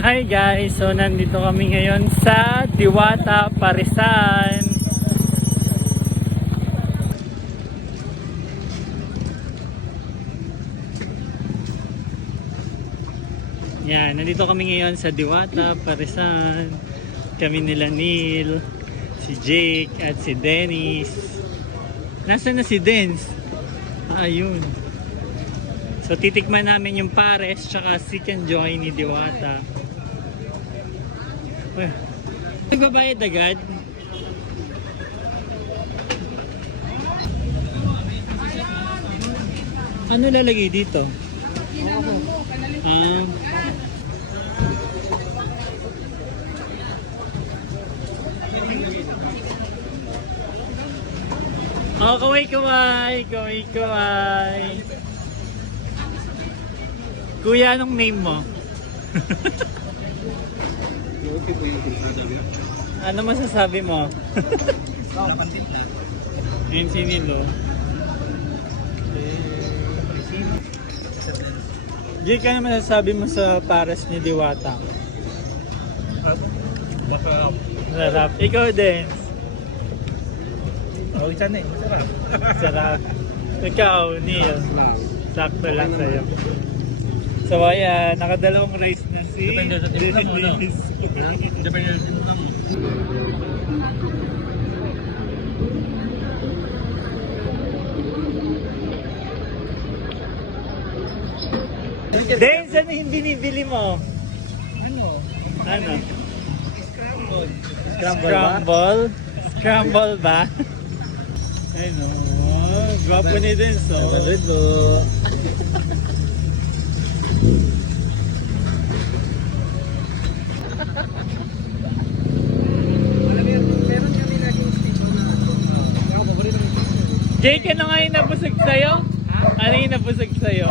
Hi guys! So nandito kami ngayon sa Diwata, Parisan. Yan, nandito kami ngayon sa Diwata, Parisan. Kami nila Neil, si Jake at si Dennis. Nasaan na si Dens? Ah, ayun. So titikman namin yung pares tsaka seek and joy ni Diwata. Nagbabayad agad? Ano lalagay dito? Ah. Oh, kaway kaway, kaway kaway. Kuya, anong name mo? ano masasabi mo? Yun si Nilo. Jake, ano masasabi mo sa pares ni Diwata? Masarap. Sarap. Ikaw din. Oh, isa na eh. Masarap. Sarap. Ikaw, Neil. Sakto lang sa'yo. So ayan, nakadalawang rice na Depende sa timpla mo, no? Depende sa timpla mo. Den, saan yung binibili mo? Ano? Ano? Scrambled. Scramble? Scramble ba? Ay no. Wow, gwapo ni Dens oh. po. Meron kami laging stick na ano. Jake, ano nga yung nabusog sa'yo? Ano yung nabusog sa'yo?